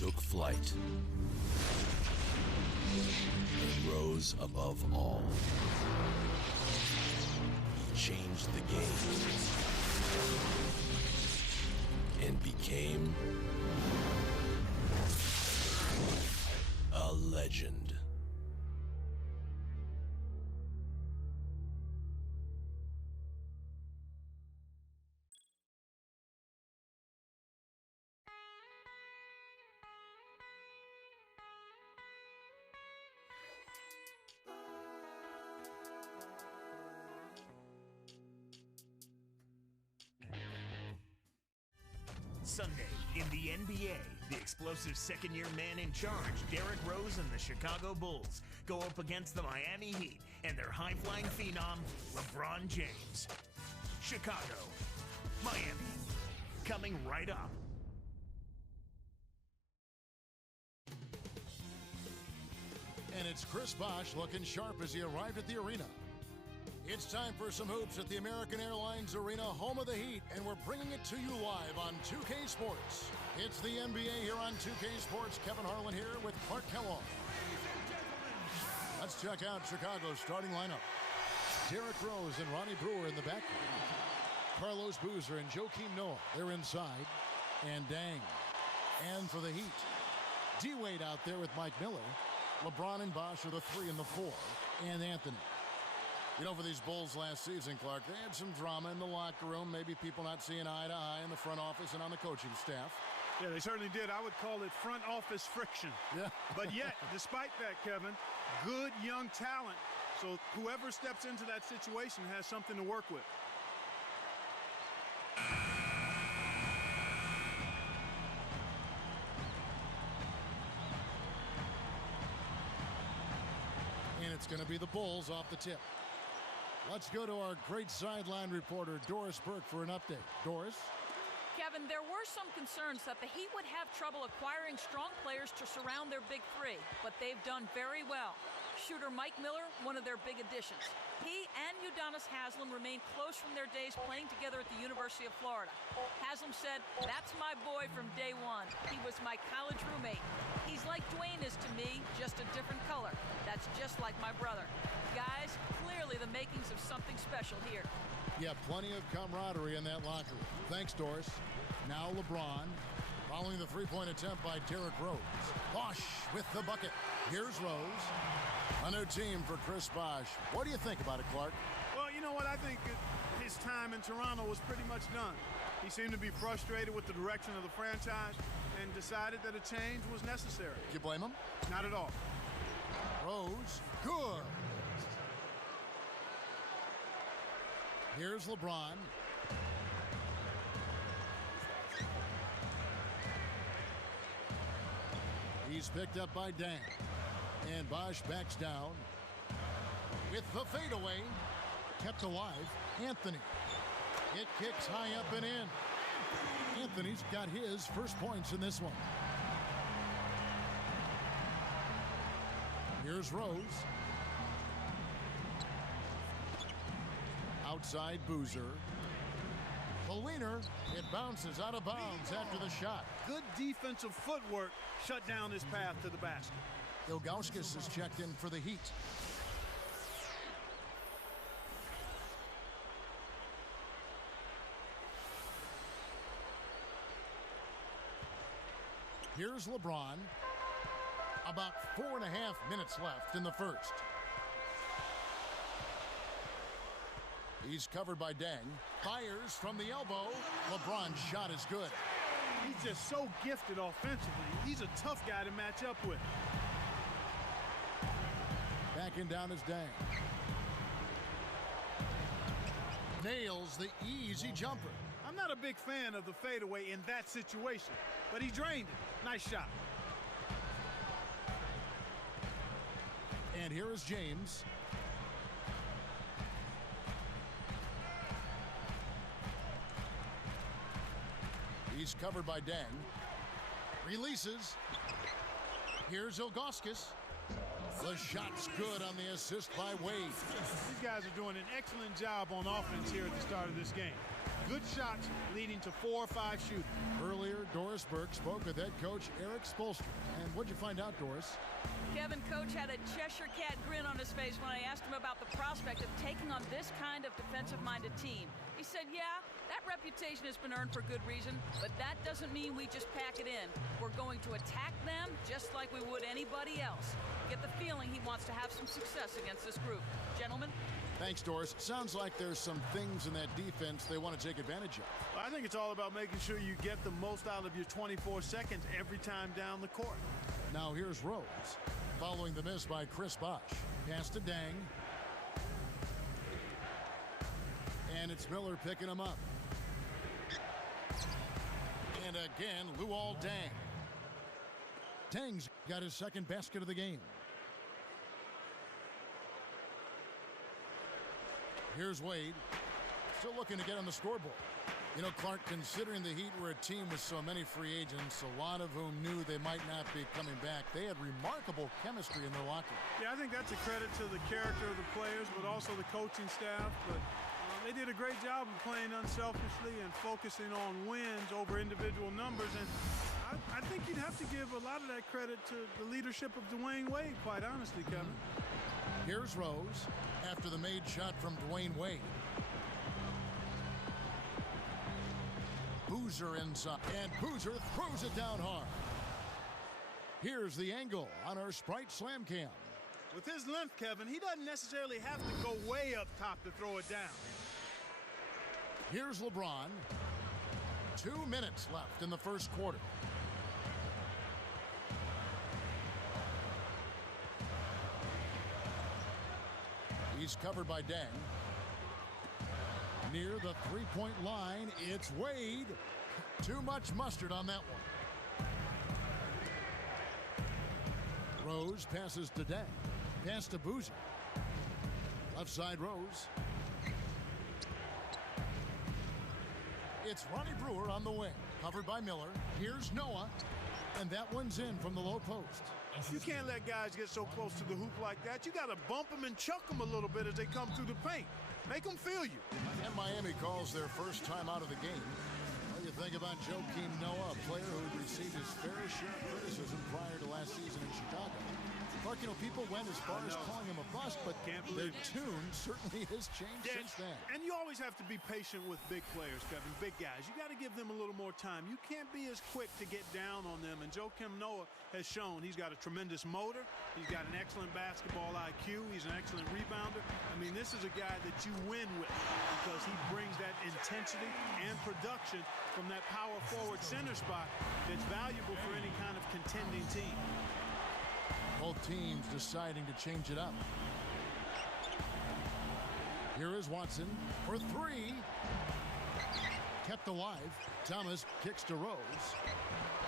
took flight and rose above all. He changed the game and became a legend. Sunday in the NBA, the explosive second-year man in charge, Derrick Rose and the Chicago Bulls, go up against the Miami Heat and their high-flying phenom, LeBron James. Chicago, Miami, coming right up. And it's Chris Bosh looking sharp as he arrived at the arena. It's time for some hoops at the American Airlines Arena, home of the Heat, and we're bringing it to you live on 2K Sports. It's the NBA here on 2K Sports. Kevin Harlan here with Clark Kellogg. Let's check out Chicago's starting lineup. Derrick Rose and Ronnie Brewer in the backcourt. Carlos Boozer and Joakim Noah, they're inside. And Dang. And for the Heat, D-Wade out there with Mike Miller. LeBron and Bosh are the 3 and the 4. And Anthony. You know, for these Bulls last season, Clark, they had some drama in the locker room, maybe people not seeing eye to eye in the front office and on the coaching staff. Yeah, they certainly did. I would call it front office friction. Yeah. But yet, despite that, Kevin, good young talent. So whoever steps into that situation has something to work with. And it's going to be the Bulls off the tip. Let's go to our great sideline reporter, Doris Burke, for an update. Doris? Kevin, there were some concerns that the Heat would have trouble acquiring strong players to surround their big three, but they've done very well. Shooter Mike Miller, one of their big additions. He and Udonis Haslem remained close from their days playing together at the University of Florida. Haslem said, "That's my boy from day one. He was my college roommate. He's like Dwayne is to me, just a different color. That's just like my brother." Guys, clearly the makings of something special here. Yeah, plenty of camaraderie in that locker room. Thanks, Doris. Now LeBron, following the three-point attempt by Derrick Rose. Bosh with the bucket. Here's Rose. A new team for Chris Bosh. What do you think about it, Clark? Well, you know what? I think his time in Toronto was pretty much done. He seemed to be frustrated with the direction of the franchise and decided that a change was necessary. Do you blame him? Not at all. Rose, good. Here's LeBron. He's picked up by Dang. And Bosh backs down. With the fadeaway. Kept alive. Anthony. It kicks high up and in. Anthony's got his first points in this one. Here's Rose. Outside Boozer. The leaner, it bounces out of bounds after the shot. Good defensive footwork shut down his path to the basket. Ilgauskas is checked in for the Heat. Here's LeBron. About 4.5 minutes left in the first. He's covered by Dang. Fires from the elbow. LeBron's shot is good. He's just so gifted offensively. He's a tough guy to match up with. Backing down is Dang. Nails the easy jumper. I'm not a big fan of the fadeaway in that situation, but he drained it. Nice shot. And here is James. He's covered by Dang. Releases. Here's Ilgauskas. The shot's good on the assist by Wade. These guys are doing an excellent job on offense here at the start of this game. good shots leading to 4 or 5 shooting. Earlier, Doris Burke spoke with head coach Eric Spoelstra. And what'd you find out, Doris? Kevin, coach had a Cheshire cat grin on his face when I asked him about the prospect of taking on this kind of defensive-minded team. He said, yeah, that reputation has been earned for good reason, but that doesn't mean we just pack it in. We're going to attack them just like we would anybody else. Get the feeling he wants to have some success against this group. Gentlemen? Thanks, Doris. Sounds like there's some things in that defense they want to take advantage of. I think it's all about making sure you get the most out of your 24 seconds every time down the court. Now here's Rose, following the miss by Chris Bosh. Pass to Dang. And it's Miller picking him up. And again, Luol Deng. Deng's got his second basket of the game. Here's Wade, still looking to get on the scoreboard. You know, Clark, considering the Heat were a team with so many free agents, a lot of whom knew they might not be coming back, they had remarkable chemistry in their locker room. Yeah, I think that's a credit to the character of the players, but also the coaching staff. But they did a great job of playing unselfishly and focusing on wins over individual numbers. And I think you'd have to give a lot of that credit to the leadership of Dwayne Wade, quite honestly, Kevin. Here's Rose after the made shot from Dwayne Wade. Boozer inside, and Boozer throws it down hard. Here's the angle on our Sprite Slam Cam. With his length, Kevin, he doesn't necessarily have to go way up top to throw it down. Here's LeBron. 2 minutes left in the first quarter. He's covered by Deng. Near the three-point line, it's Wade. Too much mustard on that one. Rose passes to Deng. Pass to Boozer. Left side Rose. It's Ronnie Brewer on the wing. Covered by Miller. Here's Noah. And that one's in from the low post. You can't let guys get so close to the hoop like that. You got to bump them and chuck them a little bit as they come through the paint. Make them feel you. And Miami calls their first time out of the game. What do you think about Joakim Noah, a player who received his fair share of criticism prior to last season in Chicago? Clark, you know, people went as far as calling him a bust, but their tune certainly has changed since then. And you always have to be patient with big players, Kevin, big guys. You got to give them a little more time. You can't be as quick to get down on them. And Joakim Noah has shown he's got a tremendous motor. He's got an excellent basketball IQ. He's an excellent rebounder. I mean, this is a guy that you win with because he brings that intensity and production from that power forward center spot that's valuable for any kind of contending team. Both teams deciding to change it up. Here is Watson for three. Kept alive. Thomas kicks to Rose.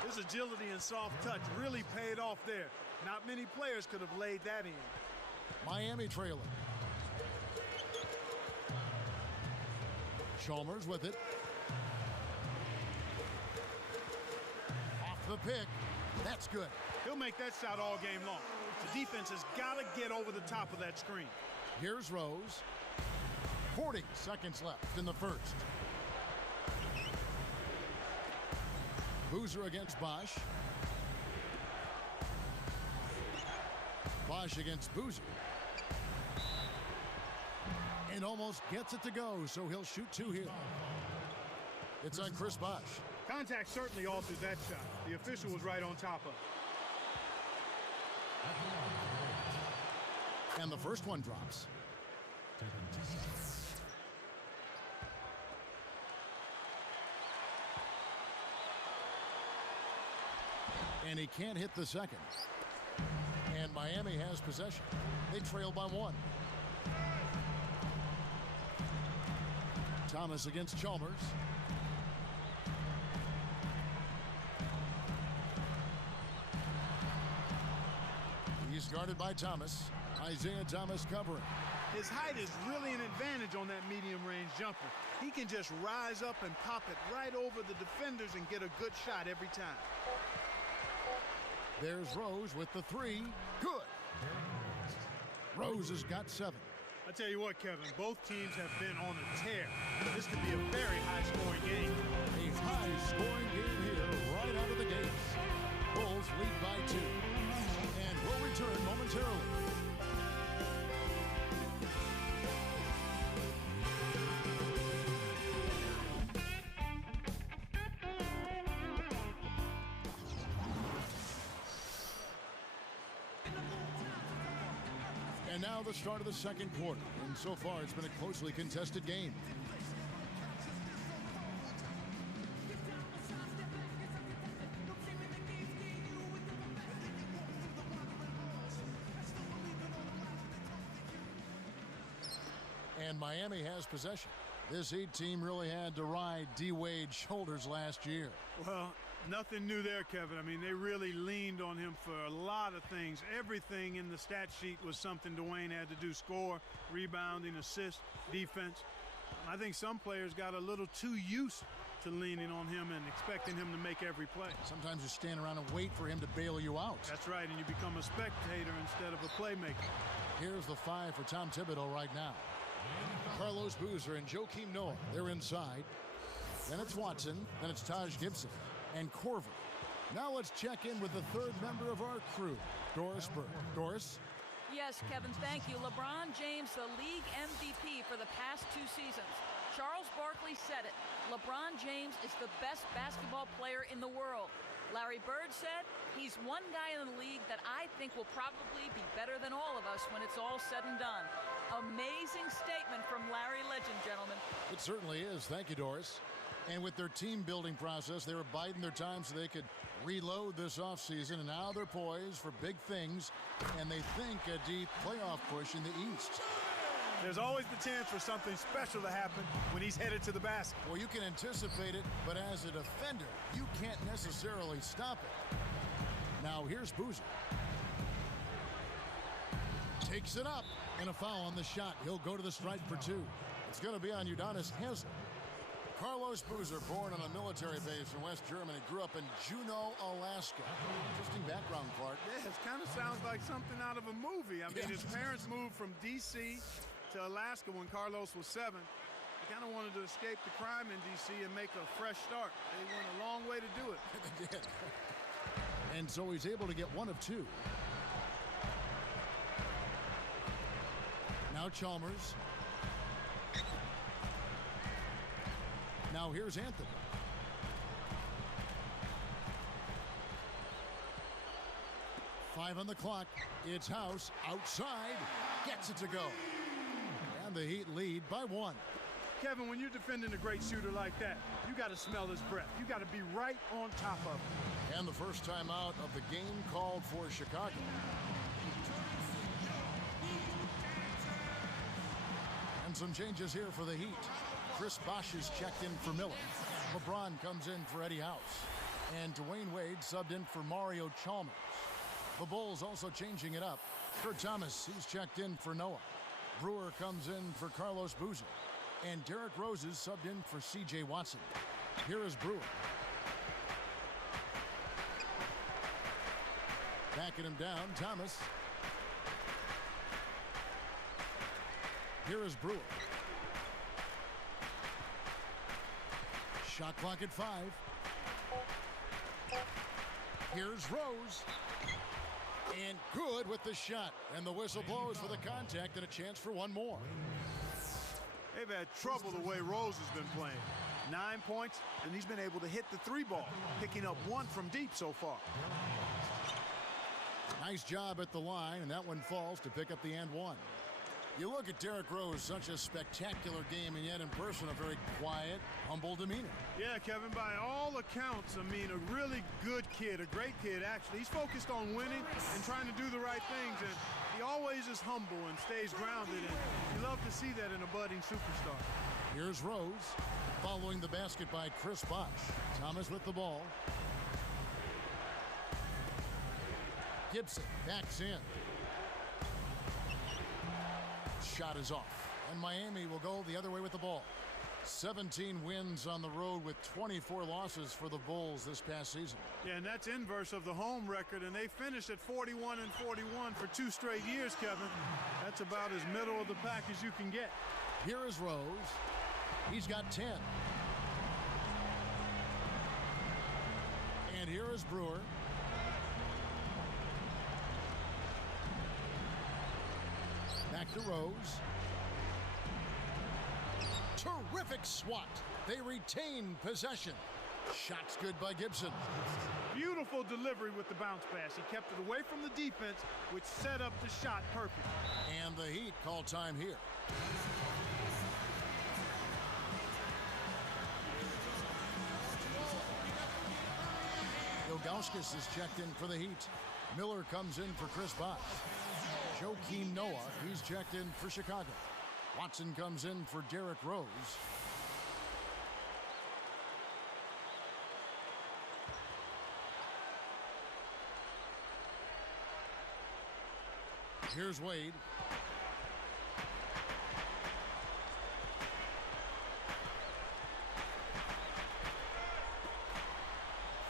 His agility and soft touch really paid off there. Not many players could have laid that in. Miami trailing. Chalmers with it. Off the pick. That's good. He'll make that shot all game long. The defense has got to get over the top of that screen. Here's Rose. 40 seconds left in the first. Boozer against Bosh. Bosh against Boozer. And almost gets it to go, so he'll shoot two here. It's on Chris Bosh. Contact certainly altered that shot. The official was right on top of it. And the first one drops. And he can't hit the second. And Miami has possession. They trail by one. Thomas against Chalmers. He's guarded by Thomas. Isaiah Thomas covering. His height is really an advantage on that medium-range jumper. He can just rise up and pop it right over the defenders and get a good shot every time. There's Rose with the three. Good. Rose has got 7. I tell you what, Kevin, both teams have been on a tear. This could be a very high-scoring game. A high-scoring game here right out of the gates. Bulls lead by 2. And we'll return momentarily. And now the start of the second quarter. And so far, it's been a closely contested game. And Miami has possession. This Heat team really had to ride D-Wade's shoulders last year. Well, nothing new there, Kevin. I mean, they really leaned on him for a lot of things. Everything in the stat sheet was something Dwayne had to do: score, rebounding, assist, defense. I think some players got a little too used to leaning on him and expecting him to make every play. Sometimes you stand around and wait for him to bail you out. That's right, and you become a spectator instead of a playmaker. Here's the 5 for Tom Thibodeau right now. Carlos Boozer and Joakim Noah, they're inside. Then it's Watson, then it's Taj Gibson and Korver. Now let's check in with the third member of our crew, Doris Burke. Doris? Yes, Kevin, thank you. LeBron James, the league MVP for the past 2 seasons. Charles Barkley said it. LeBron James is the best basketball player in the world. Larry Bird said he's one guy in the league that I think will probably be better than all of us when it's all said and done. Amazing statement from Larry Legend, gentlemen. It certainly is. Thank you, Doris. And with their team-building process, they were biding their time so they could reload this offseason, and now they're poised for big things, and they think a deep playoff push in the East. There's always the chance for something special to happen when he's headed to the basket. Well, you can anticipate it, but as a defender, you can't necessarily stop it. Now, here's Boozer. Takes it up, and a foul on the shot. He'll go to the stripe for 2. It's going to be on Udonis Haslem. Carlos Boozer, born on a military base in West Germany, grew up in Juneau, Alaska. Interesting background, Clark. Yeah, it kind of sounds like something out of a movie. I mean, his parents moved from D.C. to Alaska when Carlos was 7. They kind of wanted to escape the crime in D.C. and make a fresh start. They went a long way to do it. They did. And so he's able to get 1 of 2. Now Chalmers. Now here's Anthony. Five on the clock. It's House outside. Gets it to go. And the Heat lead by 1. Kevin, when you're defending a great shooter like that, you got to smell his breath. You got to be right on top of him. And the first time out of the game called for Chicago. And some changes here for the Heat. Chris Bosh is checked in for Miller. LeBron comes in for Eddie House. And Dwayne Wade subbed in for Mario Chalmers. The Bulls also changing it up. Kurt Thomas, he's checked in for Noah. Brewer comes in for Carlos Boozer. And Derrick Rose is subbed in for C.J. Watson. Here is Brewer. Backing him down, Thomas. Here is Brewer. Shot clock at 5. Here's Rose. And good with the shot. And the whistle blows for the contact and a chance for 1 more. They've had trouble the way Rose has been playing. 9 points, and he's been able to hit the 3 ball, picking up 1 from deep so far. Nice job at the line, and that one falls to pick up the and 1. You look at Derrick Rose, such a spectacular game, and yet in person a very quiet, humble demeanor. Yeah, Kevin, by all accounts, I mean, a really good kid, a great kid, actually. He's focused on winning and trying to do the right things, and he always is humble and stays grounded, and you love to see that in a budding superstar. Here's Rose, following the basket by Chris Bosh. Thomas with the ball. Gibson backs in. Shot is off, and Miami will go the other way with the ball. 17 wins on the road with 24 losses for the Bulls this past season. Yeah, and that's inverse of the home record, and they finished at 41-41 for 2 straight years, Kevin. That's about as middle of the pack as you can get. Here is Rose. He's got 10. And here is Brewer. Back to Rose. Terrific swat. They retain possession. Shots good by Gibson. Beautiful delivery with the bounce pass. He kept it away from the defense, which set up the shot perfect. And the Heat call time here. Ilgauskas is checked in for the Heat. Miller comes in for Chris Bosh. Joakim Noah, he's checked in for Chicago. Watson comes in for Derrick Rose. Here's Wade.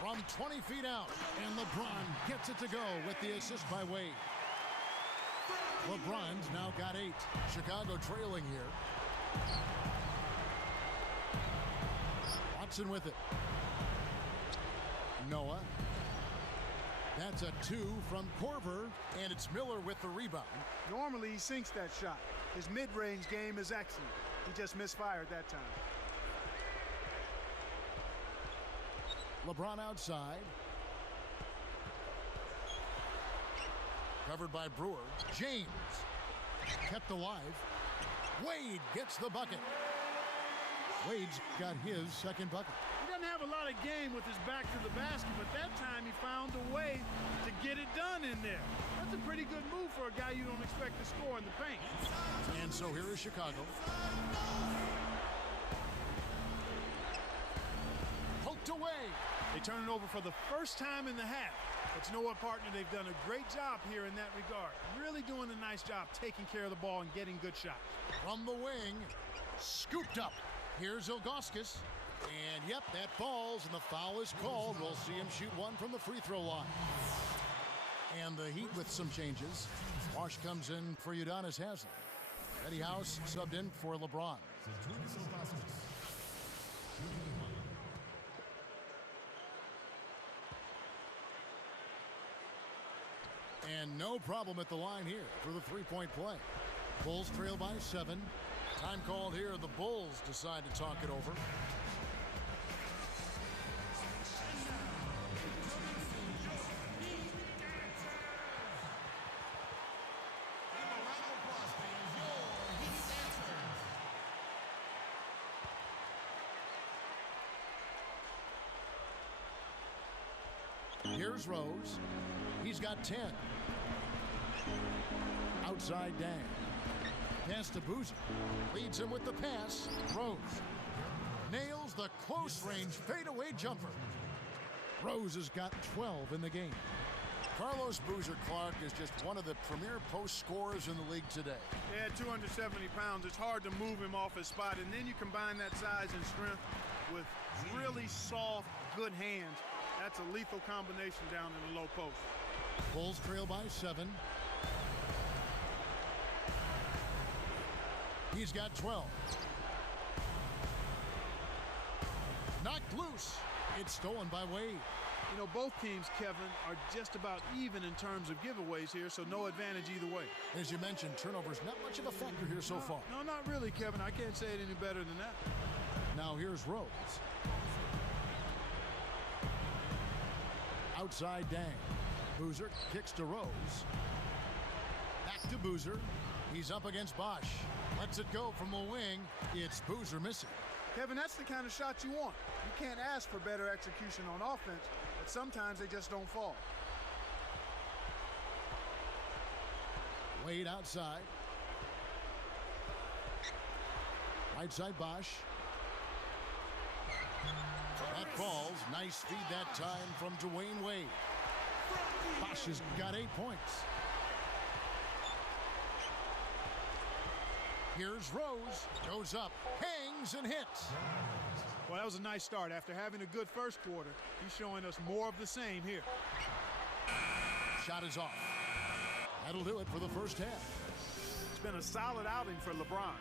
From 20 feet out, and LeBron gets it to go with the assist by Wade. LeBron's now got 8. Chicago trailing here. Watson with it. Noah. That's a 2 from Korver, and it's Miller with the rebound. Normally, he sinks that shot. His mid-range game is excellent. He just misfired that time. LeBron outside. Covered by Brewer. James kept alive. Wade gets the bucket. Wade's got his second bucket. He doesn't have a lot of game with his back to the basket, but that time he found a way to get it done in there. That's a pretty good move for a guy you don't expect to score in the paint. And so here is Chicago. Poked away. They turn it over for the first time in the half. But you know what, partner? They've done a great job here in that regard. Really doing a nice job taking care of the ball and getting good shots. From the wing, scooped up. Here's Ilgauskas. And yep, that falls, and the foul is called. We'll see him shoot one from the free throw line. And the Heat with some changes. Bosh comes in for Udonis Haslem. Eddie House subbed in for LeBron. And no problem at the line here for the three-point play. Bulls trail by 7. Time called here. The Bulls decide to talk it over. Here's Rose. He's got 10. Outside Dang. Pass to Boozer. Leads him with the pass. Rose nails the close-range fadeaway jumper. Rose has got 12 in the game. Carlos Boozer Clark is just one of the premier post scorers in the league today. Yeah, 270 pounds. It's hard to move him off his spot. And then you combine that size and strength with really soft, good hands. That's a lethal combination down in the low post. Bulls trail by 7. He's got 12. Knocked loose. It's stolen by Wade. You know, both teams, Kevin, are just about even in terms of giveaways here, so no advantage either way. As you mentioned, turnovers not much of a factor here so far. No, not really, Kevin. I can't say it any better than that. Now here's Rose. Outside Dang. Boozer kicks to Rose. Back to Boozer. He's up against Bosh. Lets it go from the wing. It's Boozer missing. Kevin, that's the kind of shot you want. You can't ask for better execution on offense, but sometimes they just don't fall. Wade outside. Right side Bosh. That falls. Nice feed that time from Dwayne Wade. Bosh has got 8 points. Here's Rose. Goes up, hangs, and hits. Well, that was a nice start. After having a good first quarter, he's showing us more of the same here. Shot is off. That'll do it for the first half. It's been a solid outing for LeBron.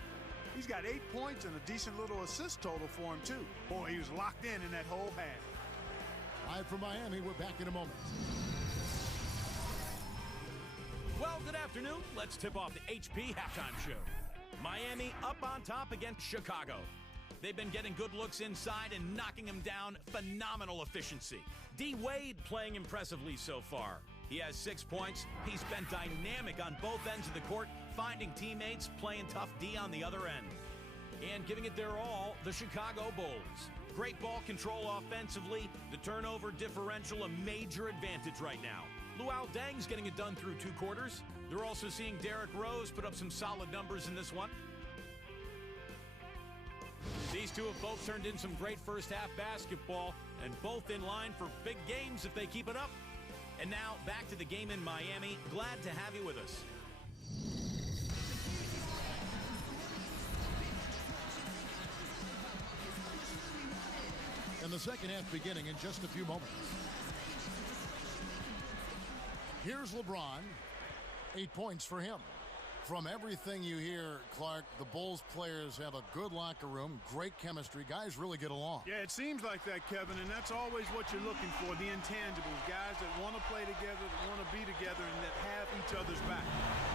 He's got 8 points and a decent little assist total for him, too. Boy, he was locked in that whole half. Live from Miami, we're back in a moment. Well, good afternoon. Let's tip off the HP halftime show. Miami up on top against Chicago. They've been getting good looks inside and knocking them down. Phenomenal efficiency. D. Wade playing impressively so far. He has 6 points. He's been dynamic on both ends of the court, finding teammates, playing tough D on the other end. And giving it their all, the Chicago Bulls. Great ball control offensively. The turnover differential a major advantage right now. Luol Deng's getting it done through 2 quarters. They're also seeing Derrick Rose put up some solid numbers in this one. These two have both turned in some great first-half basketball, and both in line for big games if they keep it up. And now, back to the game in Miami. Glad to have you with us. And the second half beginning in just a few moments. Here's LeBron. 8 points for him. From everything you hear, Clark, the Bulls players have a good locker room, great chemistry. Guys really get along. Yeah, it seems like that, Kevin, and that's always what you're looking for, the intangibles. Guys that want to play together, that want to be together, and that have each other's back.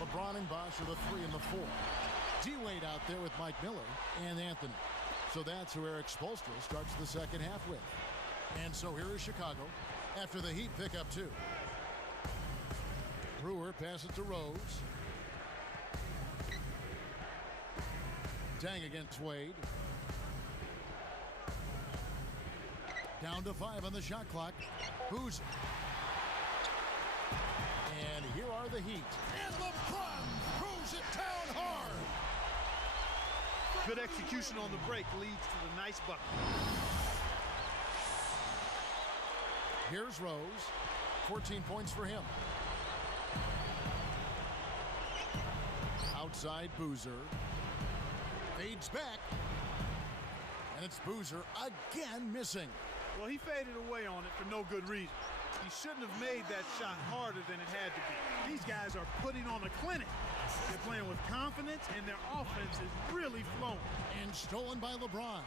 LeBron and Bosh are the 3 and the 4. D-Wade out there with Mike Miller and Anthony. So that's who Eric Spoelstra starts the second half with. And so here is Chicago after the Heat pick up 2. Brewer passes to Rose. Dang against Wade. Down to 5 on the shot clock. Who's... And here are the Heat. And LeBron throws it down hard. Good execution on the break leads to the nice bucket. Here's Rose. 14 points for him. Outside Boozer. Fades back. And it's Boozer again missing. Well, he faded away on it for no good reason. He shouldn't have made that shot harder than it had to be. These guys are putting on a clinic. They're playing with confidence, and their offense is really flowing. And stolen by LeBron.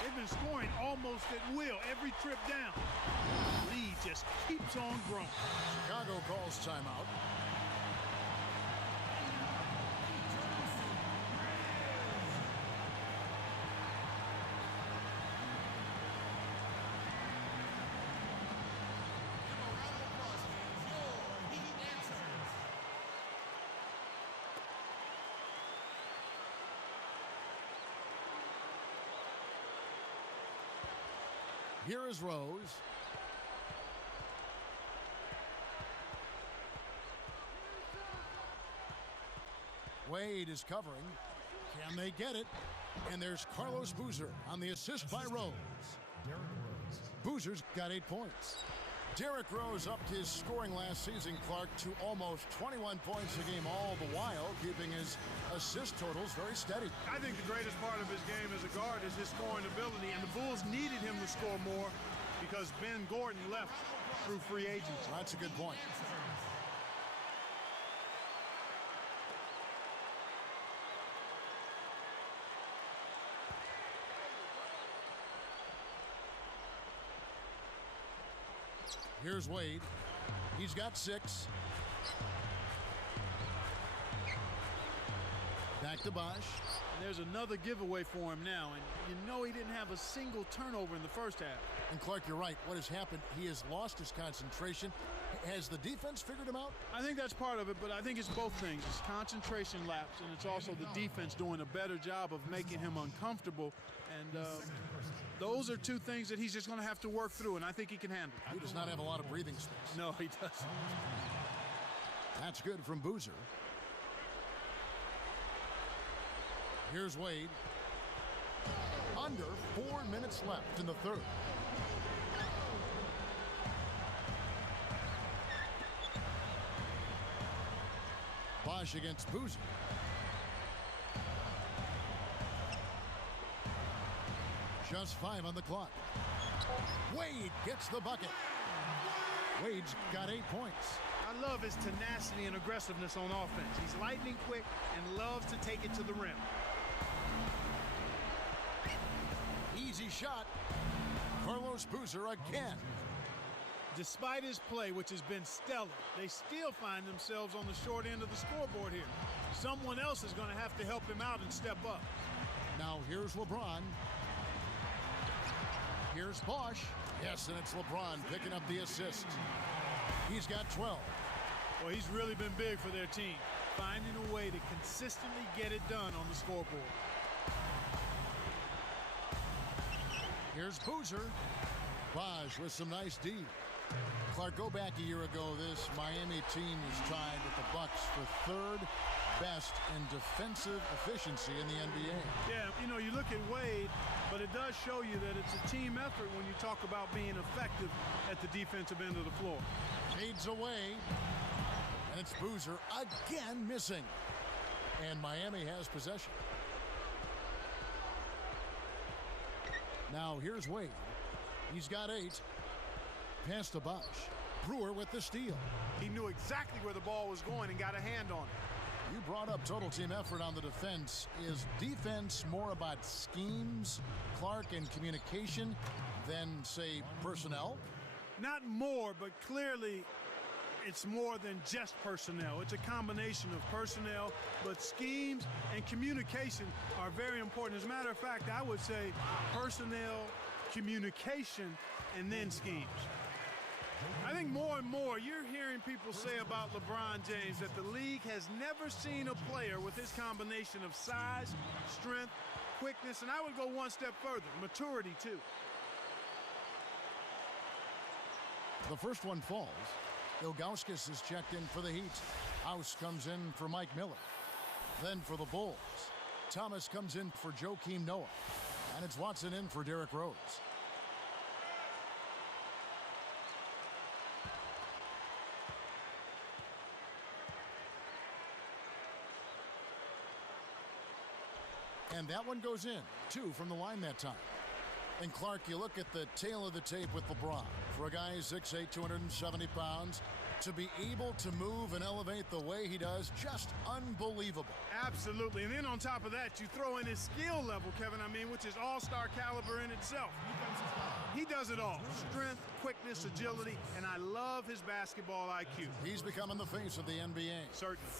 They've been scoring almost at will every trip down. The lead just keeps on growing. Chicago calls timeout. Here is Rose. Wade is covering. Can they get it? And there's Carlos Boozer on the assist by Rose. Boozer's got 8 points. Derrick Rose upped his scoring last season, Clark, to almost 21 points a game, all the while keeping his assist totals very steady. I think the greatest part of his game as a guard is his scoring ability, and the Bulls needed him to score more because Ben Gordon left through free agency. That's a good point. Here's Wade. He's got 6. Back to Bosh. And there's another giveaway for him now, and you know he didn't have a single turnover in the first half. And Clark, you're right. What has happened, he has lost his concentration. Has the defense figured him out? I think that's part of it, but I think it's both things. It's concentration lapse, and it's also the defense doing a better job of making him uncomfortable. And those are two things that he's just going to have to work through, and I think he can handle it. He does not have a lot of breathing space. No, he doesn't. That's good from Boozer. Here's Wade. Under 4 minutes left in the third. Bosh against Boozer. Just 5 on the clock. Wade gets the bucket. Wade's got 8 points. I love his tenacity and aggressiveness on offense. He's lightning quick and loves to take it to the rim. Easy shot. Carlos Boozer again. Despite his play, which has been stellar, they still find themselves on the short end of the scoreboard here. Someone else is going to have to help him out and step up. Now here's LeBron. Here's Bosh. Yes, and it's LeBron picking up the assist. He's got 12. Well, he's really been big for their team, finding a way to consistently get it done on the scoreboard. Here's Boozer. Bosh with some nice D. Clark, go back a year ago. This Miami team was tied with the Bucks for third best in defensive efficiency in the NBA. Yeah, you know, you look at Wade, but it does show you that it's a team effort when you talk about being effective at the defensive end of the floor. Fades away, and it's Boozer again missing. And Miami has possession. Now here's Wade. He's got 8. Pass to Bosh. Brewer with the steal. He knew exactly where the ball was going and got a hand on it. You brought up total team effort on the defense. Is defense more about schemes, Clark, and communication than, say, personnel? Not more, but clearly it's more than just personnel. It's a combination of personnel, but schemes and communication are very important. As a matter of fact, I would say personnel, communication, and then schemes. I think more and more you're hearing people say about LeBron James that the league has never seen a player with his combination of size, strength, quickness, and I would go one step further, maturity too. The first one falls. Ilgauskas is checked in for the Heat. House comes in for Mike Miller. Then for the Bulls, Thomas comes in for Joakim Noah. And it's Watson in for Derrick Rose. And that one goes in. 2 from the line that time. And Clark, you look at the tail of the tape with LeBron. For a guy 6'8", 270 pounds, to be able to move and elevate the way he does, just unbelievable. Absolutely. And then on top of that, you throw in his skill level, Kevin, which is all-star caliber in itself. He does it all. Strength, quickness, agility, and I love his basketball IQ. He's becoming the face of the NBA. Certainly.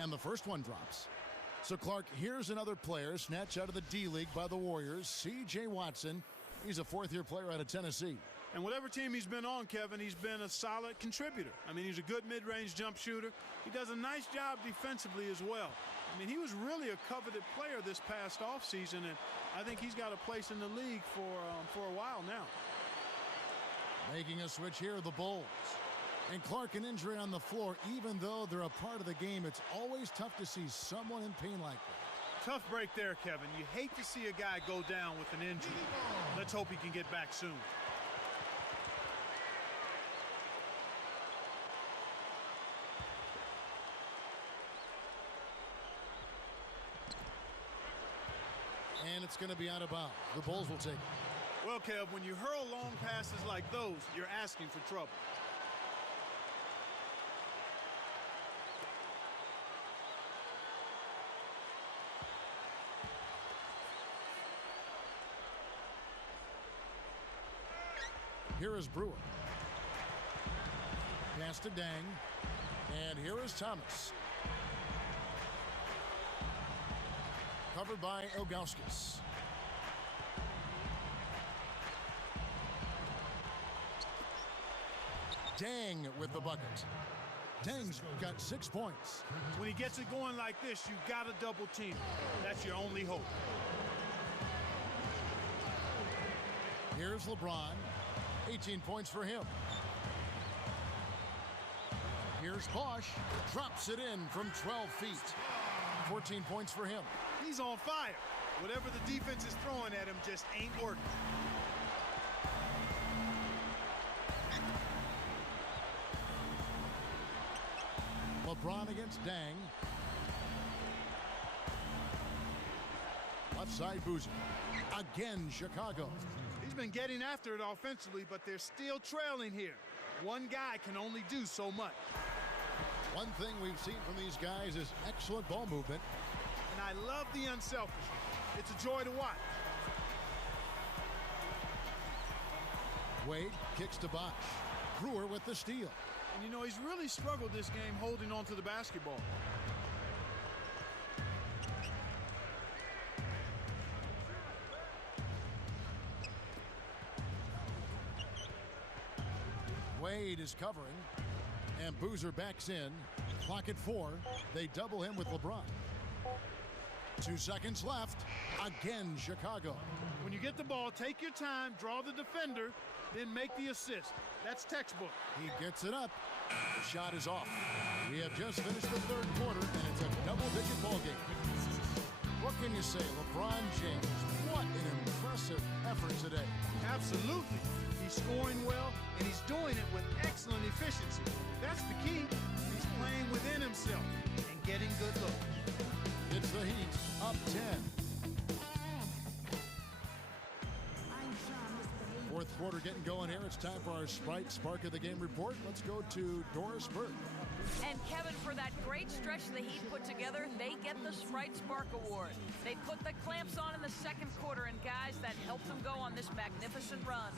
And the first one drops. So, Clark, here's another player snatched out of the D-League by the Warriors, C.J. Watson. He's a fourth-year player out of Tennessee. And whatever team he's been on, Kevin, he's been a solid contributor. He's a good mid-range jump shooter. He does a nice job defensively as well. He was really a coveted player this past offseason, and I think he's got a place in the league for a while now. Making a switch here, the Bulls. And Clark, an injury on the floor. Even though they're a part of the game, it's always tough to see someone in pain like that. Tough break there, Kevin. You hate to see a guy go down with an injury. Let's hope he can get back soon. And it's going to be out of bounds. The Bulls will take it. Well, Kev, when you hurl long passes like those, you're asking for trouble. Here is Brewer. Pass to Dang. And here is Thomas. Covered by Ilgauskas. Dang with the bucket. Dang's got 6 points. When he gets it going like this, you've got to double team him. That's your only hope. Here's LeBron. 18 points for him. Here's Bosh. Drops it in from 12 feet. 14 points for him. He's on fire. Whatever the defense is throwing at him just ain't working. LeBron against Dang. Left side Boozer. Again, Chicago. He's been getting after it offensively, but they're still trailing here. One guy can only do so much. One thing we've seen from these guys is excellent ball movement. And I love the unselfishness. It's a joy to watch. Wade kicks to Bosh. Brewer with the steal. And you know, he's really struggled this game holding on to the basketball. Wade is covering, and Boozer backs in. Clock at 4. They double him with LeBron. 2 seconds left. Again, Chicago. When you get the ball, take your time, draw the defender, then make the assist. That's textbook. He gets it up. The shot is off. We have just finished the third quarter, and it's a double-digit ball game. What can you say, LeBron James? What an impressive effort today. Absolutely. He's scoring well, and he's doing it with excellent efficiency. That's the key. He's playing within himself and getting good looks. It's the Heat, up 10. Fourth quarter getting going here. It's time for our Sprite Spark of the Game report. Let's go to Doris Burke. And Kevin, for that great stretch the Heat put together, they get the Sprite Spark Award. They put the clamps on in the second quarter, and guys, that helped them go on this magnificent run.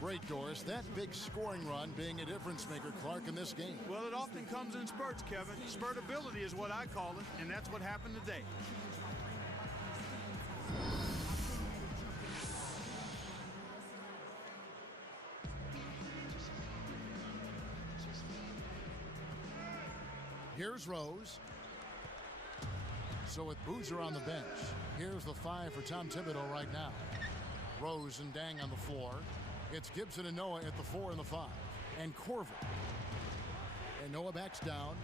Great, Doris. That big scoring run being a difference maker, Clark, in this game. Well, it often comes in spurts, Kevin. Spurtability is what I call it, and that's what happened today. Here's Rose. So with Boozer on the bench, here's the 5 for Tom Thibodeau right now. Rose and Dang on the floor. It's Gibson and Noah at the 4 and the 5. And Corver. And Noah backs down.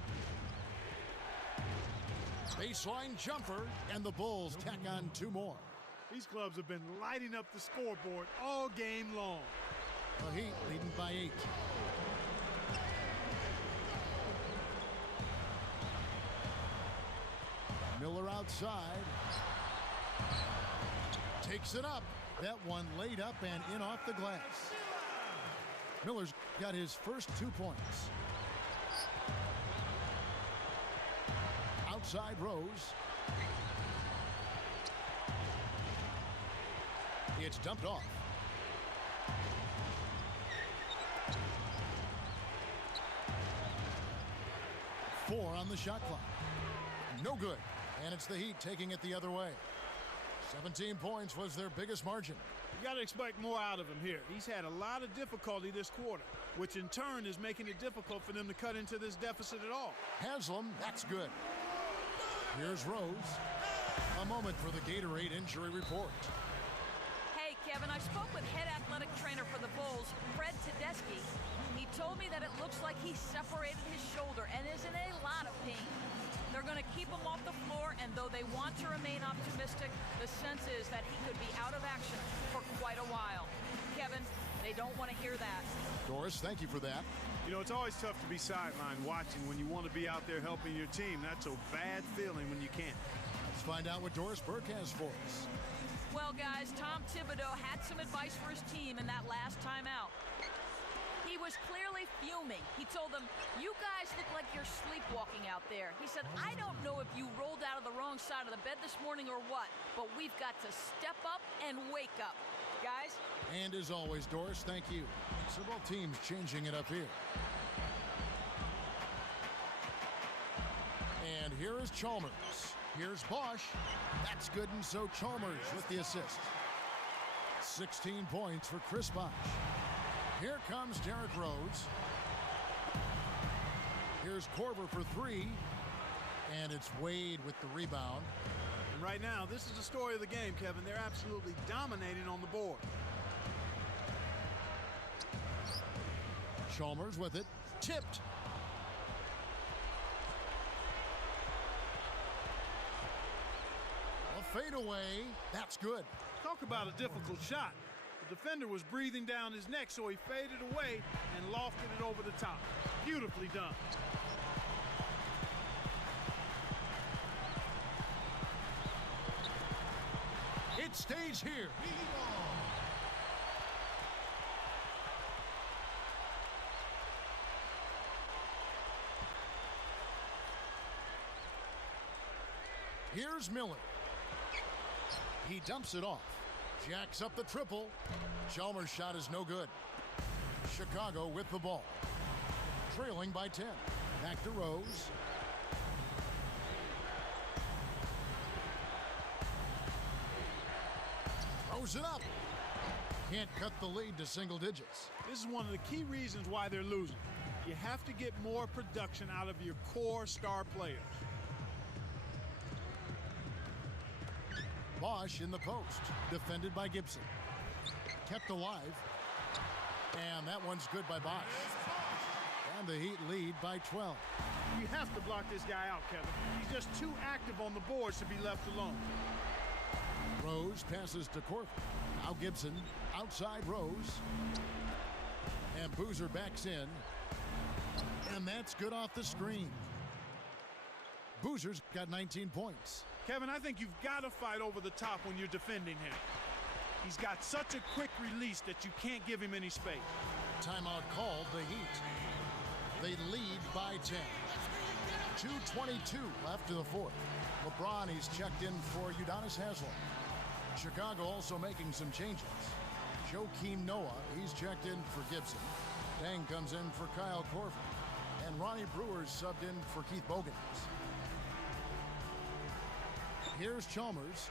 Baseline jumper, and the Bulls tack on 2 more. These clubs have been lighting up the scoreboard all game long. The Heat leading by 8. Miller outside. Takes it up. That one laid up and in off the glass. Miller's got his first 2 points. Outside Rose. It's dumped off. Four on the shot clock. No good. And it's the Heat taking it the other way. 17 points was their biggest margin. You got to expect more out of him here. He's had a lot of difficulty this quarter, which in turn is making it difficult for them to cut into this deficit at all. Haslam, that's good. Here's Rose. A moment for the Gatorade injury report. Hey, Kevin, I spoke with head athletic trainer for the Bulls, Fred Tedeschi. He told me that it looks like he separated his shoulder and is in a lot of pain. They're going to keep him off the floor, and though they want to remain optimistic, the sense is that he could be out of action for quite a while. Kevin, they don't want to hear that. Doris, thank you for that. You know, it's always tough to be sidelined watching when you want to be out there helping your team. That's a bad feeling when you can't. Let's find out what Doris Burke has for us. Well, guys, Tom Thibodeau had some advice for his team in that last timeout. He was clearly fuming. He told them, "You guys look like you're sleepwalking out there." He said, "I don't know if you rolled out of the wrong side of the bed this morning or what, but we've got to step up and wake up." Guys? And as always, Doris, thank you. Several teams changing it up here. And here is Chalmers. Here's Bosh. That's good, and so Chalmers with the assist. 16 points for Chris Bosh. Here comes Derrick Rose. Here's Corver for 3. And it's Wade with the rebound. And right now, this is the story of the game, Kevin. They're absolutely dominating on the board. Chalmers with it. Tipped. fadeaway. That's good. Talk about a difficult shot. The defender was breathing down his neck, so he faded away and lofted it over the top. Beautifully done. It stays here. Here's Miller. He dumps it off. Jacks up the triple. Chalmers' shot is no good. Chicago with the ball. Trailing by 10. Back to Rose. Throws it up. Can't cut the lead to single digits. This is one of the key reasons why they're losing. You have to get more production out of your core star players. Bosh in the post, defended by Gibson. Kept alive. And that one's good by Bosh. And the Heat lead by 12. You have to block this guy out, Kevin. He's just too active on the boards to be left alone. Rose passes to Corver. Now Gibson, outside Rose. And Boozer backs in. And that's good off the screen. Boozer's got 19 points. Kevin, I think you've got to fight over the top when you're defending him. He's got such a quick release that you can't give him any space. Timeout called, the Heat. They lead by 10. 2:22 left to the fourth. LeBron, he's checked in for Udonis Haslem. Chicago also making some changes. Joakim Noah, he's checked in for Gibson. Dang comes in for Kyle Korver. And Ronnie Brewer's subbed in for Keith Bogans. Here's Chalmers.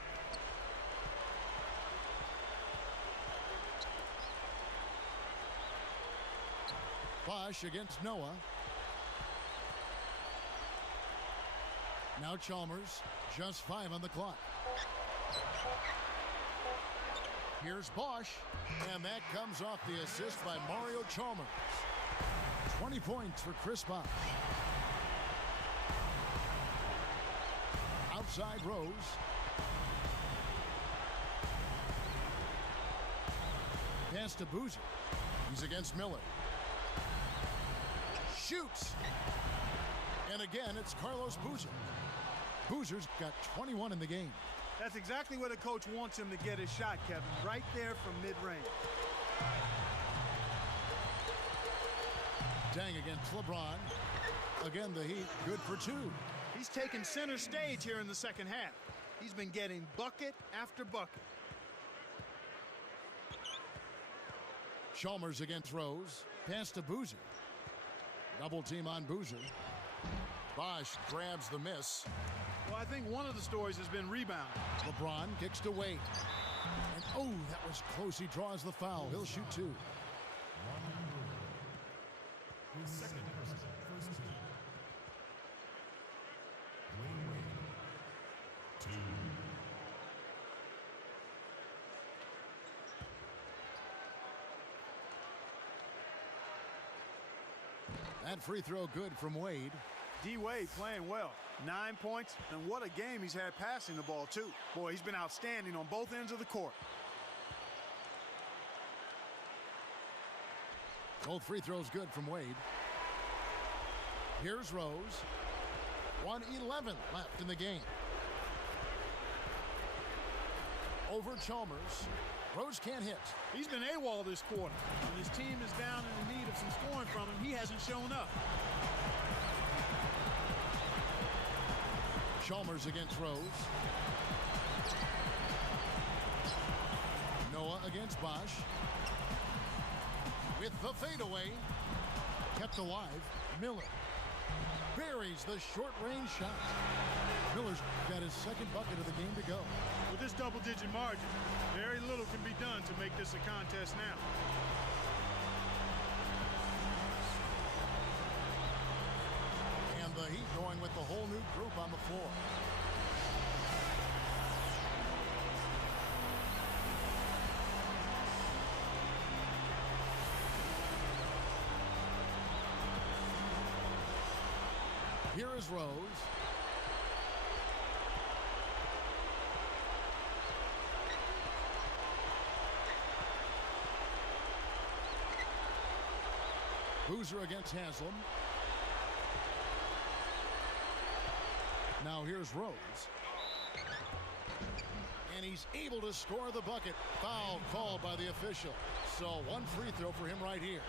Bosh against Noah. Now Chalmers, just 5 on the clock. Here's Bosh, and that comes off the assist by Mario Chalmers. 20 points for Chris Bosh. Outside Rose. Pass to Boozer. He's against Miller. Shoots. And again, it's Carlos Boozer. Boozer's got 21 in the game. That's exactly where the coach wants him to get his shot, Kevin. Right there from mid-range. Dang against LeBron. Again, the Heat good for 2. He's taken center stage here in the second half. He's been getting bucket after bucket. Chalmers against Rose. Pass to Boozer. Double team on Boozer. Bosh grabs the miss. Well, I think one of the stories has been rebound. LeBron kicks to Wade. And oh, that was close. He draws the foul. He'll shoot 2. Second person, first team. Dwayne Wade. 2. That free throw good from Wade. D-Wade playing well. 9 points, and what a game he's had passing the ball, too. Boy, he's been outstanding on both ends of the court. Both free throws good from Wade. Here's Rose. 1:11 left in the game. Over Chalmers. Rose can't hit. He's been AWOL this quarter. When his team is down and in need of some scoring from him, he hasn't shown up. Chalmers against Rose. Noah against Bosh. With the fadeaway. Kept alive. Miller. Buries the short-range shot. Miller's got his second bucket of the game to go. With this double-digit margin, very little can be done to make this a contest now. And the Heat going with the whole new group on the floor. Here is Rose. Boozer against Haslam. Now here's Rose. And he's able to score the bucket. Foul called by the official. So one free throw for him right here.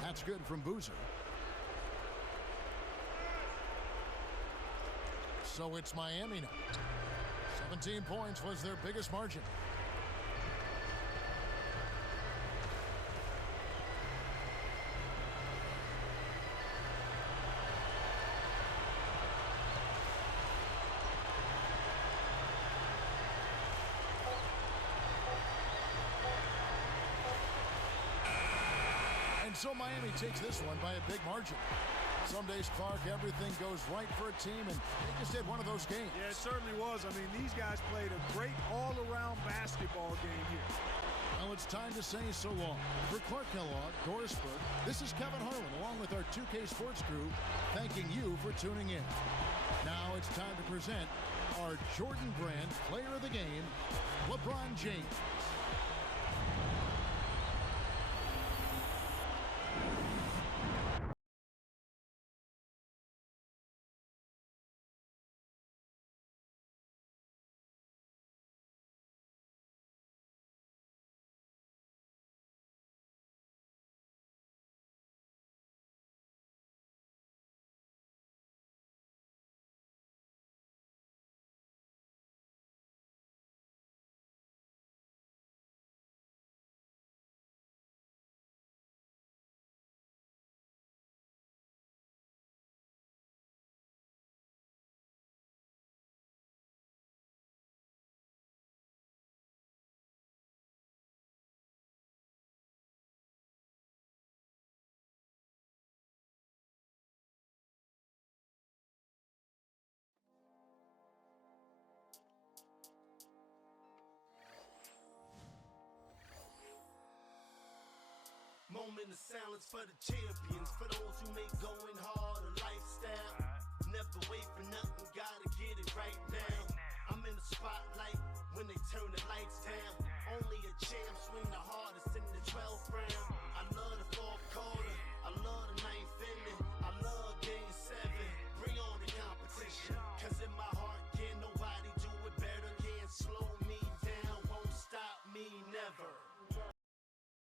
That's good from Boozer. So it's Miami now. 17 points was their biggest margin. And so Miami takes this one by a big margin. Some days, Clark, everything goes right for a team, and they just had one of those games. Yeah, it certainly was. I mean, these guys played a great all-around basketball game here. Well, it's time to say so long. For Clark Kellogg, Doris Burke, this is Kevin Harlan, along with our 2K Sports crew, thanking you for tuning in. Now it's time to present our Jordan Brand Player of the Game, LeBron James. Moment of silence for the champions, for those who make going hard a lifestyle. Never wait for nothing, gotta get it right now. I'm in the spotlight when they turn the lights down. Only a champ swing the hardest in